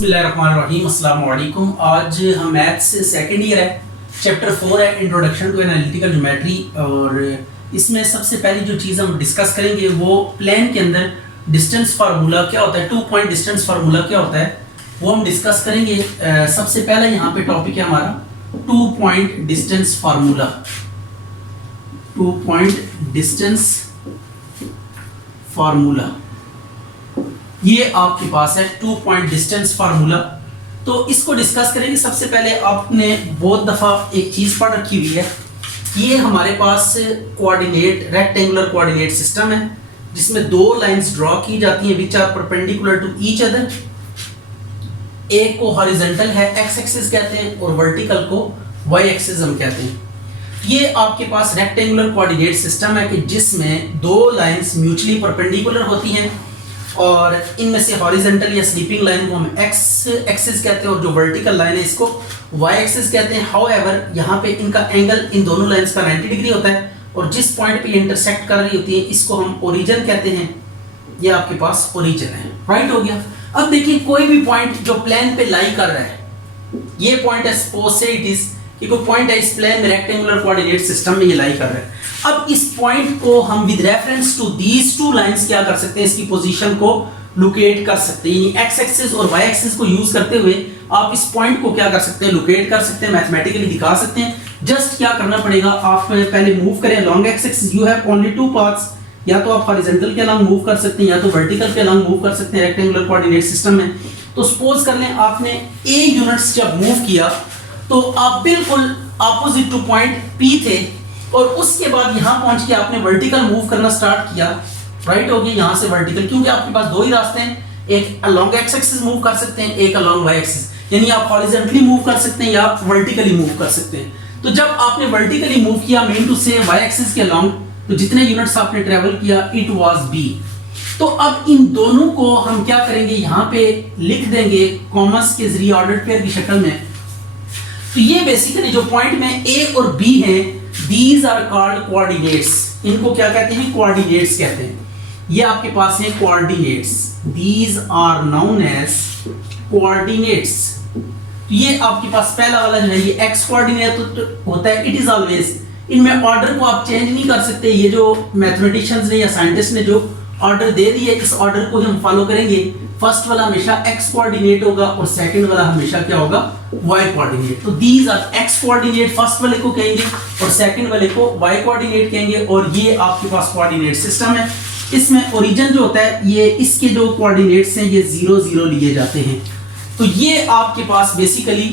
बिस्मिल्लाहिर्रहमानिर्रहीम, अस्सलाम वालेकुम। आज हम मैथ्स सेकंड ईयर है, चैप्टर 4 है इंट्रोडक्शन टू एनालिटिकल ज्योमेट्री। और इसमें सबसे पहली जो चीज़ हम डिस्कस करेंगे वो प्लेन के अंदर डिस्टेंस फार्मूला क्या होता है, 2 पॉइंट डिस्टेंस फार्मूला क्या होता है वो हम डिस्कस करेंगे। सबसे पहला यहाँ पे टॉपिक है हमारा 2 point distance formula. 2 point distance formula ये आपके पास है 2 पॉइंट डिस्टेंस फार्मूला। तो इसको डिस्कस करेंगे। सबसे पहले आपने बहुत दफ़ा एक चीज़ पढ़ रखी हुई है, ये हमारे पास कोऑर्डिनेट रेक्टेंगुलर कोऑर्डिनेट सिस्टम है जिसमें 2 लाइंस ड्रॉ की जाती हैं which are perpendicular to each other. एक को हॉरिजॉन्टल है एक्स एक्सिस कहते हैं और वर्टिकल को वाई एक्सिस हम कहते हैं। ये आपके पास रेक्टेंगुलर कोऑर्डिनेट सिस्टम है कि जिसमें 2 लाइंस म्यूचुअली परपेंडिकुलर होती हैं और इनमें से हॉरिजॉन्टल या स्लीपिंग लाइन को हम एक्स एक्सिस कहते हैं और जो वर्टिकल लाइन है इसको वाई एक्सिस कहते हैं। हाउएवर यहाँ पे इनका एंगल इन दोनों लाइंस का 90 डिग्री होता है और जिस पॉइंट पे ये इंटरसेक्ट कर रही होती है इसको हम ओरिजिन कहते हैं। ये आपके पास ओरिजिन है, राइट हो गया। अब देखिए कोई भी पॉइंट जो प्लेन पे लाई कर रहा है, ये पॉइंट है, सपोज से इट इज कि कोई पॉइंट है इस प्लेन में रेक्टेंगुलर कोऑर्डिनेट सिस्टम में ये लाई कर रहा है। अब इस पॉइंट को हम with reference to these 2 lines क्या कर सकते हैं, इसकी पोजीशन को लोकेट कर सकते हैं। यानी एक्स एक्सिस और वाई एक्सिस को यूज करते हुए आप इस पॉइंट को क्या कर सकते हैं, लोकेट कर सकते हैं, मैथमेटिकली दिखा सकते हैं। जस्ट क्या करना पड़ेगा, आप पहले मूव करें along x axis. You have only 2 paths, या तो आप हॉरिजॉन्टल के अलोंग मूव कर सकते हैं या तो वर्टिकल के अलोंग मूव कर सकते हैं रेक्टेंगुलर कोऑर्डिनेट सिस्टम में। तो सपोज कर लें आपने ए यूनिट्स जब मूव किया तो आप बिल्कुल अपोजिट टू पॉइंट पी थे और उसके बाद यहां पहुंच के आपने वर्टिकल मूव करना स्टार्ट किया, राइट हो गया यहां से वर्टिकल, क्योंकि आपके पास 2 ही रास्ते हैं, एक अलोंग एक्स एक्सिस मूव कर सकते हैं, एक अलोंग वाई एक्सिस। यानी आप हॉरिजॉन्टली मूव कर सकते हैं या आप वर्टिकली मूव कर सकते हैं। तो जब आपने वर्टिकली मूव किया मीन टू से वाई एक्सिस के अलोंग, तो जितने यूनिट्स आपने ट्रेवल किया इट वाज बी। तो अब इन दोनों को हम क्या करेंगे, यहां पे लिख देंगे कॉमस के जरिए ऑर्डर्ड पेयर की शक्ल में। तो ये बेसिकली जो पॉइंट में ए और बी हैं, दीज आर कॉल्ड कोऑर्डिनेट्स। इनको क्या कहते हैं, कोऑर्डिनेट्स कहते हैं। ये आपके पास है coordinates, these are known as coordinates. ये आपके पास पहला वाला जो है ये एक्स कोऑर्डिनेट होता है, इट इज ऑलवेज। इनमें ऑर्डर को आप चेंज नहीं कर सकते। ये जो मैथमेटिशियंस ने या साइंटिस्ट ने जो ऑर्डर दे दिया इस ऑर्डर को हम फॉलो करेंगे। फर्स्ट वाला हमेशा एक्स कोऑर्डिनेट होगा और सेकंड वाला हमेशा क्या होगा, वाई कोऑर्डिनेट। तो these are X coordinate first वाले को कहेंगे और सेकंड वाले को वाई कोऑर्डिनेट कहेंगे। और ये आपके पास कोऑर्डिनेट सिस्टम है। इसमें ओरिजिन जो होता है ये इसके जो कोऑर्डिनेट्स हैं ये 0 0 लिए जाते हैं। तो ये आपके पास बेसिकली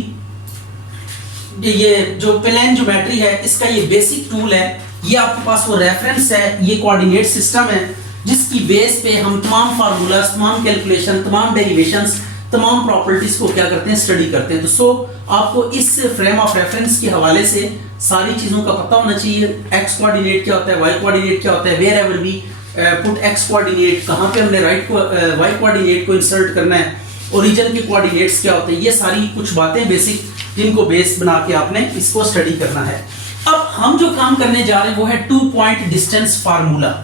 ये जो प्लेन ज्योमेट्री है इसका ये बेसिक टूल है। ये आपके पास वो रेफरेंस है, ये कोऑर्डिनेट सिस्टम है जिसकी बेस पे हम तमाम फार्मूलास, तमाम कैलकुलेशन, तमाम डेरिवेशंस, तमाम प्रॉपर्टीज को क्या करते हैं, स्टडी करते हैं। तो आपको इस फ्रेम ऑफ रेफरेंस के हवाले से सारी चीजों का पता होना चाहिए। एक्स कोऑर्डिनेट क्या होता है, वाई कोऑर्डिनेट क्या होता है, wherever we put X coordinate, कहां पे हमने राइट को वाई कोऑर्डिनेट को इंसर्ट करना है, ओरिजिन के कोऑर्डिनेट्स क्या होते हैं, ये सारी कुछ बातें बेसिक जिनको बेस बना के आपने इसको स्टडी करना है। अब हम जो काम करने जा रहे हैं वो है 2 point distance formula.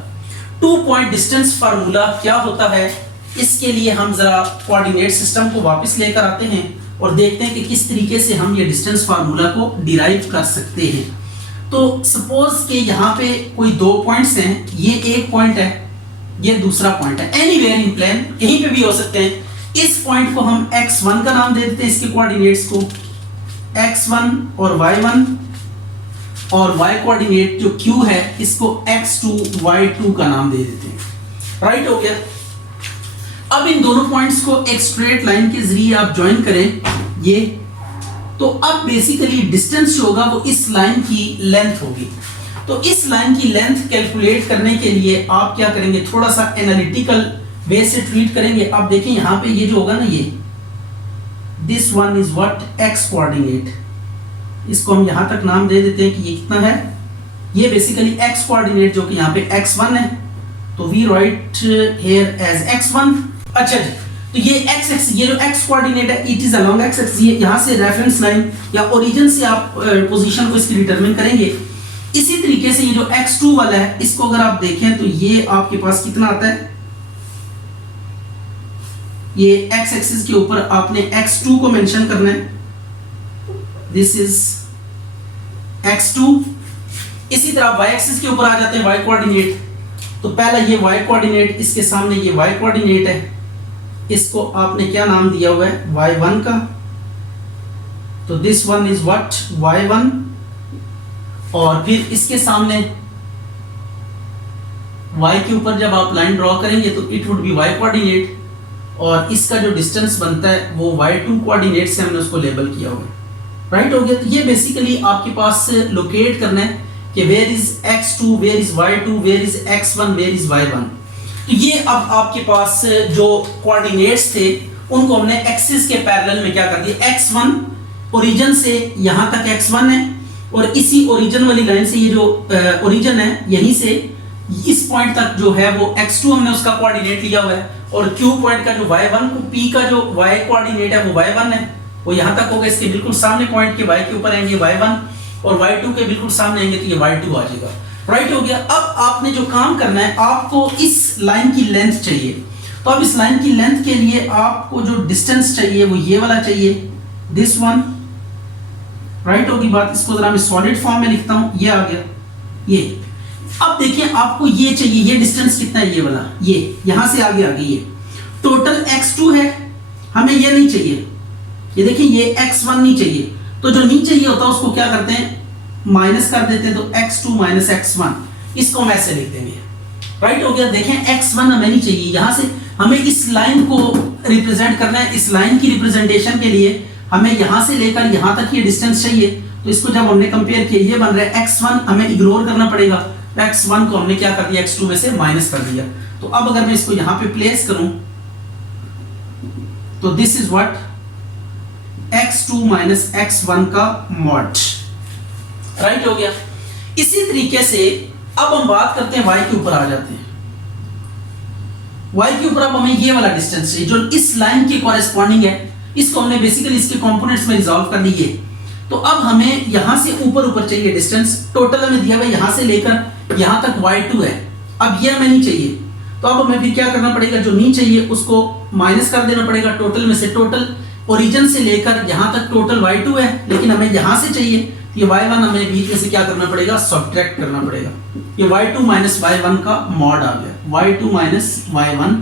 2 point distance formula क्या होता है, इसके लिए हम जरा कोऑर्डिनेट सिस्टम को वापस लेकर आते हैं और देखते हैं कि किस तरीके से हम ये डिस्टेंस फार्मूला को डिराइव कर सकते हैं। तो सपोज कि यहाँ पे कोई 2 पॉइंट्स हैं, ये एक पॉइंट है, ये दूसरा पॉइंट है, एनीवेयर इन प्लेन, कहीं पे भी हो सकते हैं। इस पॉइंट को हम x1 का नाम दे देते हैं, इसके कोऑर्डिनेट्स को x1 और y1, और y कोऑर्डिनेट जो q है इसको x2 y2 का नाम दे देते हैं, राइट हो गया। अब इन दोनों पॉइंट्स को एक स्ट्रेट लाइन के जरिए आप ज्वाइन करें ये, तो अब बेसिकली डिस्टेंस जो होगा वो इस लाइन की लेंथ होगी। तो इस लाइन की लेंथ कैलकुलेट करने के लिए आप क्या करेंगे, थोड़ा सा एनालिटिकल वे से ट्रीट करेंगे। आप देखिए यहाँ पे ये जो होगा ना, ये this one is what x coordinate, इसको हम यहां तक नाम दे देते हैं कि ये कितना है, ये बेसिकली एक्स कोऑर्डिनेट जो कि यहाँ पे x1 है, तो we write here as x1। अच्छा जी, तो ये x एक्सिस, ये जो x कोऑर्डिनेट है it is along x axis, ये यहां से रेफरेंस लाइन या ओरिजिन से आप पोजीशन को इसकी डिटरमिन करेंगे। इसी तरीके से ये जो x2 वाला है इसको अगर आप देखें तो ये आपके पास कितना आता है, ये x एक्सिस के ऊपर आपने x2 को मेंशन करना है, दिस इज x2। इसी तरह y एक्सिस के ऊपर आ जाते हैं y कोऑर्डिनेट, तो पहला ये y कोऑर्डिनेट, इसके सामने ये y कोऑर्डिनेट है, इसको आपने क्या नाम दिया हुआ है y1 का, तो this one is what y1, और फिर इसके सामने y के ऊपर जब आप लाइन ड्रॉ करेंगे तो it would be y coordinate, और इसका जो डिस्टेंस बनता है वो y2 कोऑर्डिनेट से हमने उसको लेबल किया हुआ है, राइट हो गया। तो ये बेसिकली आपके पास लोकेट करना है कि where is x2, where is y2, where is x1, where is y1। तो ये अब आपके पास जो कोऑर्डिनेट्स थे उनको हमने एक्सिस के पैरेलल में क्या कर दिया, x1 ओरिजिन से यहाँ तक x1 है, और इसी ओरिजिन वाली लाइन से ये जो ओरिजिन है यहीं से इस पॉइंट तक जो है वो x2 हमने उसका कोऑर्डिनेट लिया हुआ है, और q पॉइंट का जो y1 को p का जो y कोऑर्डिनेट है वो y1 है, वो यहाँ तक होगा, इसके बिल्कुल सामने पॉइंट के y के ऊपर आएंगे y1, और y2 के बिल्कुल सामने आएंगे तो ये y2 आ जाएगा, राइट हो गया। अब आपने जो काम करना है, आपको इस लाइन की लेंथ चाहिए, तो अब इस लाइन की लेंथ के लिए आपको जो डिस्टेंस चाहिए वो ये वाला चाहिए, दिस वन, राइट होगी बात। इसको जरा मैं सॉलिड फॉर्म में लिखता हूं, ये आ गया ये। अब देखिए आपको ये चाहिए, ये डिस्टेंस कितना है, ये वाला, ये यहां से आगे ये टोटल x2 है, हमें ये नहीं चाहिए, ये देखिए ये x1 नहीं चाहिए, तो जो नहीं चाहिए होता उसको क्या करते हैं, माइनस कर देते हैं, तो x2 माइनस x1, इसको हम ऐसे लिख देंगे, राइट हो गया। देखें x1 हमें नहीं चाहिए, यहां से हमें इस लाइन को रिप्रेजेंट करना है, इस लाइन की रिप्रेजेंटेशन के लिए हमें यहां से लेकर यहां तक ये डिस्टेंस चाहिए, तो इसको जब हमने कंपेयर किया ये बन रहा है x1, हमें इग्नोर करना पड़ेगा, x1 को हमने क्या कर दिया, x2 में से माइनस कर दिया। तो अब अगर मैं इसको यहां पे प्लेस करूं तो this is what x2 minus x1 का मॉड, राइट हो गया। इसी तरीके से अब हम बात करते हैं y के ऊपर आ जाते हैं, y के ऊपर अब हमें ये वाला डिस्टेंस चाहिए जो इस लाइन के कॉरेस्पॉन्डिंग है, इसको हमने बेसिकली इसके कंपोनेंट्स में रिजॉल्व कर लिए। तो अब हमें यहां से ऊपर चाहिए डिस्टेंस, टोटल हमें दिया हुआ यहां से लेकर यहां तक y2 है, अब ये हमें नहीं चाहिए, तो अब हमें फिर क्या करना पड़ेगा, जो नहीं चाहिए उसको माइनस कर देना पड़ेगा टोटल में से। टोटल ओरिजिन से लेकर यहां तक टोटल y2 है, लेकिन हमें यहां से चाहिए, ये y1 हमें बीच में से क्या करना पड़ेगा, सब्ट्रैक्ट करना पड़ेगा, ये y2 माइनस y1 का मॉड आ गया, y2 माइनस y1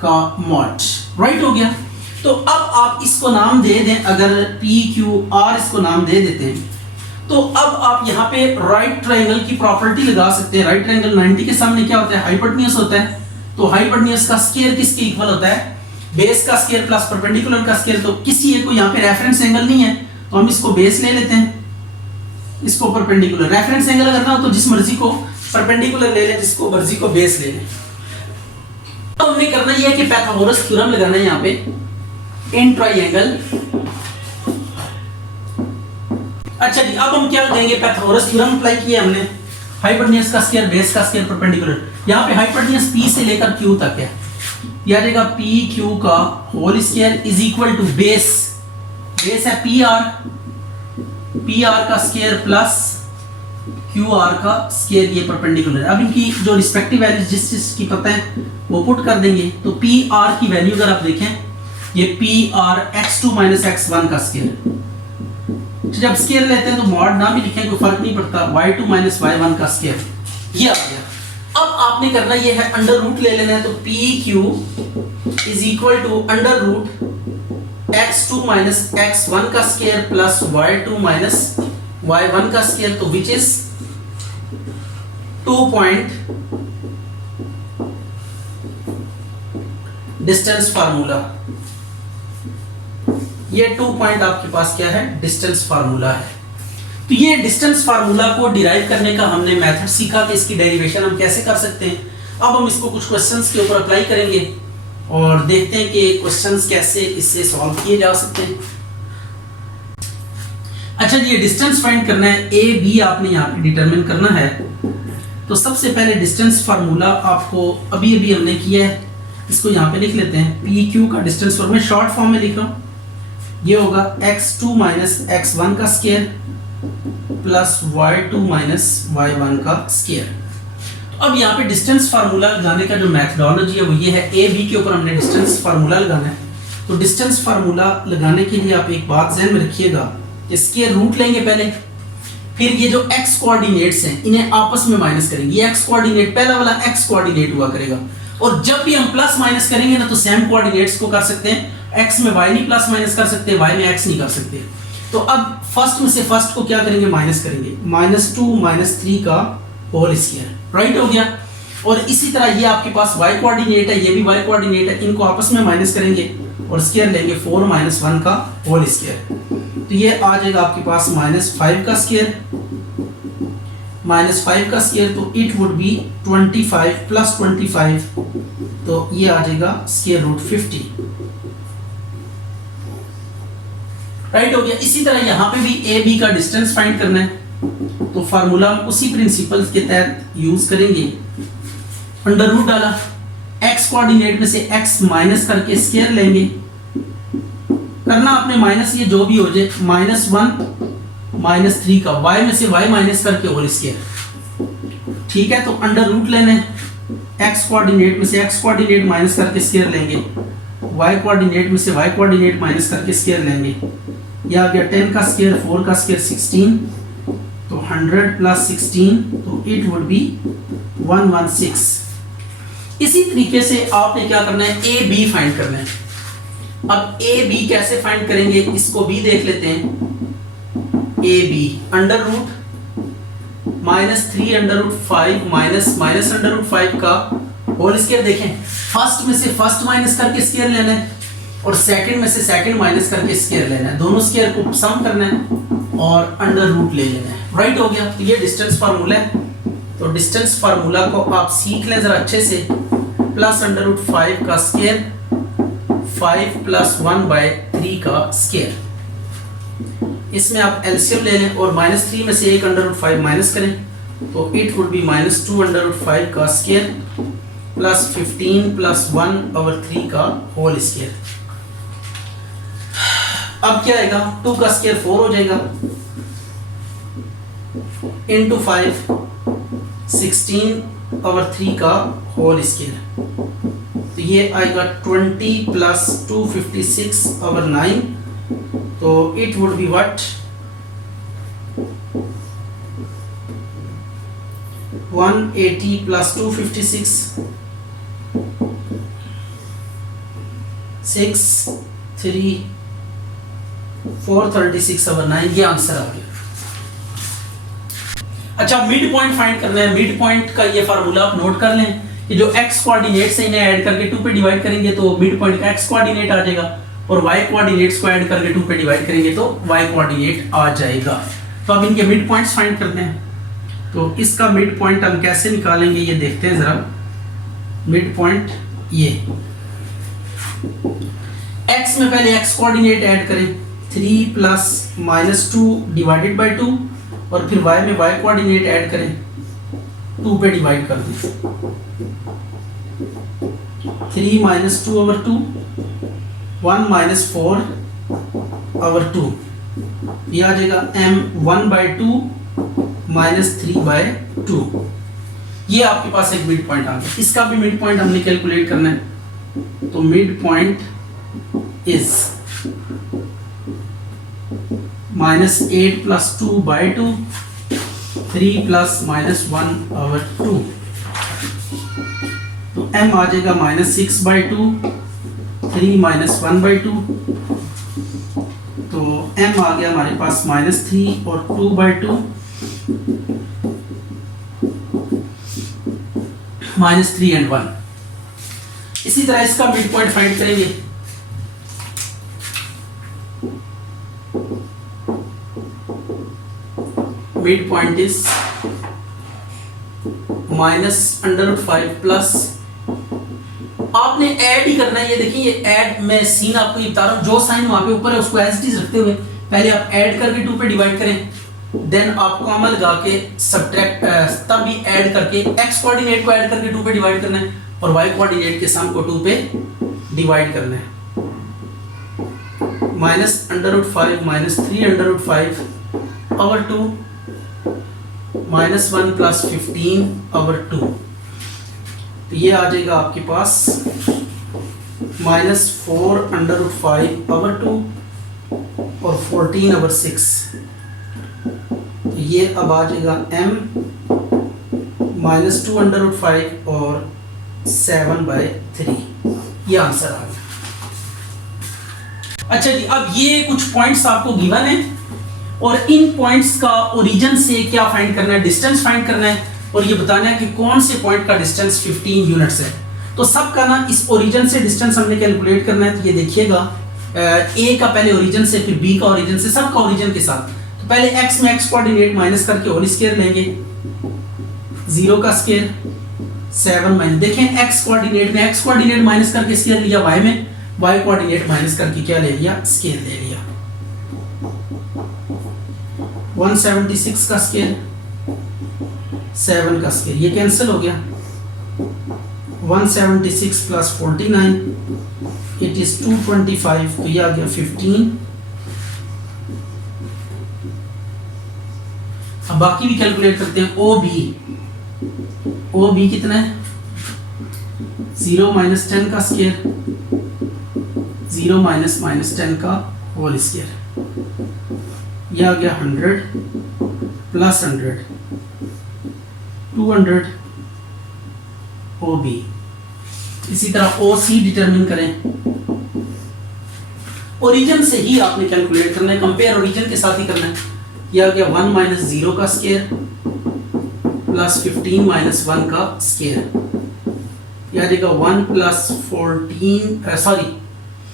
का मॉड, राइट हो गया। तो अब आप इसको नाम दे दें, अगर PQR इसको नाम दे देते हैं, तो अब आप यहाँ पे राइट ट्रायंगल की प्रॉपर्टी लगा सकते हैं। राइट ट्रायंगल 90 के सामने क्या होता है, हाइपोटेन्यूज होता है, तो हाइपोटेन्यूज का स्क्वायर किसके इक्वल होता है, बेस का स्क्वायर प्लस परपेंडिकुलर का स्क्वायर। तो किसी एक को यहाँ पे रेफरेंस एंगल नहीं है, तो हम इसको बेस ले लेते हैं, इसको परपेंडिकुलर। रेफरेंस एंगल अगर ना हो तो जिस मर्जी को परपेंडिकुलर ले लें, जिसको मर्जी को बेस ले लें। तो हमने करना यह है कि पाइथागोरस थ्योरम लगाना है यहाँ पे इन ट्रायंगल। अच्छा जी, अब हम क्या देंगे, पाइथागोरस थ्योरम अप्लाई किया हमने, हाइपोटेन्यूज का स्क्वायर, बेस का स्क्वायर, परपेंडिकुलर। यहाँ पे हाइपोटेन्यूज P से लेकर Q तक है, यह आ जाएगा PQ का whole square is equal to base है PR का स्क्वायर प्लस QR का स्क्वायर, ये परपेंडिकुलर। अब इनकी जो रिस्पेक्टिव वैल्यूज जिस चीज की पता है वो पुट कर देंगे। तो PR की वैल्यू अगर आप देखें, ये PR x2 माइनस x1 का स्क्वायर, जब स्क्वायर लेते हैं तो मॉड ना भी लिखें कोई फर्क नहीं पड़ता, y2 माइनस y1 का स्क्वायर, ये आ गया। अब आपने करना ये है अंडर रूट ले लेना है, तो PQ is equal to under root x2 minus x1 का square plus y2 minus y1 का स्क्वायर, तो which is 2 point distance formula. ये 2 पॉइंट आपके पास क्या है, डिस्टेंस फार्मूला है। तो ये डिस्टेंस फार्मूला को डिराइव करने का हमने मेथड सीखा कि इसकी डेरिवेशन हम कैसे कर सकते हैं। अब हम इसको कुछ क्वेश्चंस के ऊपर अप्लाई करेंगे और देखते हैं कि क्वेश्चंस कैसे इससे सॉल्व किए जा सकते हैं। अच्छा जी, ये डिस्टेंस फाइंड करना है, ए बी आपने यहाँ पे डिटरमिन करना है। तो सबसे पहले डिस्टेंस फार्मूला आपको अभी हमने किया है, इसको यहाँ पे लिख लेते हैं। पी क्यू का डिस्टेंस फार्मूला शॉर्ट फॉर्म में लिख रहा हूँ, ये होगा x2 माइनस x1 का square plus y2 minus y1 का स्क्वायर। तो अब यहाँ पे डिस्टेंस फार्मूला लगाने का जो मैथडोलॉजी है वो ये है, ए बी के ऊपर हमने डिस्टेंस फार्मूला लगाना है। तो डिस्टेंस फार्मूला लगाने के लिए आप एक बात ध्यान में रखिएगा कि स्क्वायर रूट लेंगे पहले, फिर ये जो x कोऑर्डिनेट्स हैं इन्हें आपस में माइनस करेंगे। ये x कोऑर्डिनेट पहला वाला x कोऑर्डिनेट हुआ करेगा, और जब भी हम प्लस माइनस करेंगे ना तो सेम कोऑर्डिनेट्स को कर सकते हैं। x में y नहीं प्लस माइनस कर सकते, y में x नहीं कर सकते। तो अब फर्स्ट में से फर्स्ट को क्या करेंगे, माइनस करेंगे। -2 -3 का होल स्क्वायर, राइट हो गया। और इसी तरह ये आपके पास y कोऑर्डिनेट है, ये भी y कोऑर्डिनेट है, इनको आपस में माइनस करेंगे और स्क्वायर लेंगे 4 - 1 का होल स्क्वायर। तो ये आ जाएगा आपके पास -5 का स्क्वायर, -5 का स्क्वायर, तो इट वुड बी 25 + 25, तो ये आ जाएगा √50, राइट हो गया। इसी तरह यहाँ पे भी ए बी का डिस्टेंस फाइंड करना है, तो फार्मूला हम उसी प्रिंसिपल के तहत यूज करेंगे। अंडर रूट डाला, x कोऑर्डिनेट में से x माइनस करके स्क्वायर लेंगे, करना आपने माइनस, ये जो भी हो जाए, -1 -3 का, y में से y माइनस करके होल स्क्वायर, ठीक है। तो अंडर रूट लेना है, x कोऑर्डिनेट में से x कोऑर्डिनेट माइनस करके स्क्वायर लेंगे, y कोऑर्डिनेट में से y कोऑर्डिनेट माइनस करके स्क्वायर लेंगे। यह आ गया 10 का स्क्वायर, 4 का स्क्वायर 16, तो 100 + 16, तो इट वुड बी 116। इसी तरीके से आपने क्या करना है, ए बी फाइंड करना है। अब ए बी कैसे फाइंड करेंगे, इसको भी देख लेते हैं। A B under root -3√5 minus √5 का होल स्क्वायर। देखें, फर्स्ट में से फर्स्ट माइनस करके स्क्वायर लेना है और सेकंड में से सेकंड माइनस करके स्क्वायर लेना है, दोनों स्क्वायर को सम करना है और अंडर रूट ले लेना है, राइट हो गया। तो ये डिस्टेंस फार्मूला है। तो डिस्टेंस फार्मूला को आप सीख लें जरा अच्छे से। +√5 का स्क्वायर, 5 + 1/3 का स्क्वायर। इसमें आप एलसीएम ले लें और -3 में से एक √5 माइनस करें, तो इट वुड बी -2√5 का स्क्वायर + 15 + 1/3 का होल स्क्वायर। अब क्या आएगा, 2 का स्क्वायर 4 हो जाएगा, × 5 16/3 का होल स्क्वायर। तो ये आएगा 20 + 2 56/9, तो इट वुड बी व्हाट, 180 + 2 56 6 3 436/9, ये आंसर आ गया। अच्छा, मिड पॉइंट फाइंड करना है। मिड पॉइंट का ये फार्मूला आप नोट कर लें कि जो x कोऑर्डिनेट्स है इन्हें ऐड करके 2 पे डिवाइड करेंगे तो मिड पॉइंट का x कोऑर्डिनेट आ जाएगा, और y कोऑर्डिनेट्स को ऐड करके 2 पे डिवाइड करेंगे तो y कोऑर्डिनेट आ जाएगा। तो अब इनके मिड पॉइंट्स फाइंड करते हैं। तो इसका मिड पॉइंट हम कैसे निकालेंगे ये देखते हैं जरा। मिड पॉइंट ये x में पहले x कोऑर्डिनेट ऐड करें, 3 + -2 ÷ 2, और फिर y में y कोऑर्डिनेट ऐड करें, 2 पे डिवाइड कर दें, 3 - 2/2, 1 - 4/2, ये आ जाएगा m 1/2 -3/2। ये आपके पास एक मिड पॉइंट आ गया। इसका भी मिड पॉइंट हमने कैलकुलेट करना है। तो मिड पॉइंट इज -8 + 2/2, 3 + -1/2, तो m आ जाएगा -6/2, 3 - 1/2, तो m आ गया हमारे पास -3 और 2/2, -3 and 1। इसी तरह इसका मिड पॉइंट फाइंड करेंगे। मिड पॉइंट इज -√5 प्लस, आपने ऐड ही करना है। ये देखिए, ये ऐड, मैं सीन आपको ये बता रहा हूँ, जो साइन वहां पे ऊपर है उसको एज इट इज रखते हुए पहले आप ऐड करके 2 पे डिवाइड करें, देन आप कॉमा लगा के सब्ट्रैक्ट, तब भी ऐड करके x कोऑर्डिनेट को ऐड करके 2 पे डिवाइड करना है और y कोऑर्डिनेट के सम को 2 पे डिवाइड करना है। -√5 -3√5/2 -1 + 15/2, तो ये आ जाएगा आपके पास -4√5/2 और 14/6, तो ये अब आ जाएगा m -2√5 और 7/3, ये आंसर आ गया। अच्छा जी, अब ये कुछ पॉइंट्स आपको गिवन है और इन पॉइंट्स का ओरिजिन से क्या फाइंड करना है, डिस्टेंस फाइंड करना है और ये बताना है कि कौन से पॉइंट का डिस्टेंस 15 यूनिट्स है। तो सबका ना इस ओरिजिन से डिस्टेंस हमने कैलकुलेट करना है। तो ये देखिएगा, ए का पहले ओरिजिन से, फिर बी का ओरिजिन से, सबका ओरिजिन के साथ। तो पहले एक्स में एक्स कोऑर्डिनेट माइनस करके होल स्क्वायर लेंगे, 0 का स्क्वायर 7 माइनस, देखें एक्स कोऑर्डिनेट में एक्स कोऑर्डिनेट माइनस करके स्क्वायर लिया, वाई में वाई कोऑर्डिनेट माइनस करके क्या ले लिया, स्क्वायर ले लिया। 176 का स्क्वायर 7 का स्क्वायर, ये कैंसिल हो गया। 176 प्लस 49 इट इज 225, तो ये आ गया 15। अब बाकी भी कैलकुलेट करते हैं। ओ बी कितना है, 0 माइनस 10 का स्क्वायर, 0 माइनस -10 का होल स्क्वायर, ये आ गया 100 प्लस 100 200 ओ बी। इसी तरह ओ सी डिटरमिन करें, ओरिजिन से ही आपने कैलकुलेट करना है, कंपेयर ओरिजिन के साथ ही करना है। यह आ गया 1 माइनस 0 का स्क्वायर प्लस 15 माइनस 1 का स्क्वायर, यह आ जाएगा 1 प्लस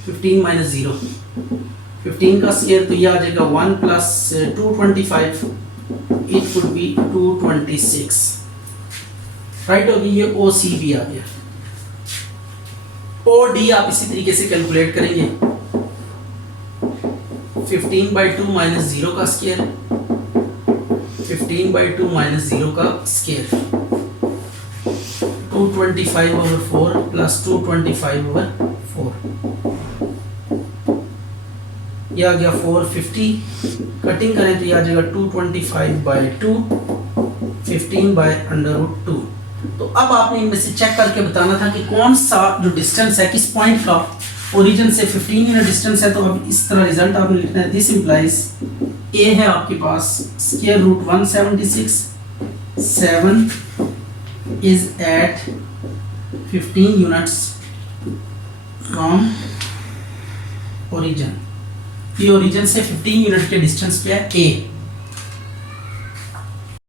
15 माइनस 0 15 का स्क्वायर, तो यह आ जाएगा 1 plus 225, it would be 226, right होगी। ये ओ सी भी आ गया। ओ डी आप इसी तरीके से कैलकुलेट करेंगे, 15/2 माइनस 0 का स्क्वायर, 15/2 माइनस 0 का स्क्वायर, 225/4 प्लस 225/4, यह आ गया 450, कटिंग करें तो यह आ जाएगा 225/2, 15/√2। तो अब आपने इनमें से चेक करके बताना था कि कौन सा जो डिस्टेंस है, किस पॉइंट का ओरिजिन से 15 यूनिट डिस्टेंस है। तो अब इस तरह रिजल्ट आपने लिखना है, दिस इंप्लाइज ए है आपके पास square root 176, 7 is at 15 units from origin. ये ओरिजिन से 15 यूनिट के डिस्टेंस पे है ए।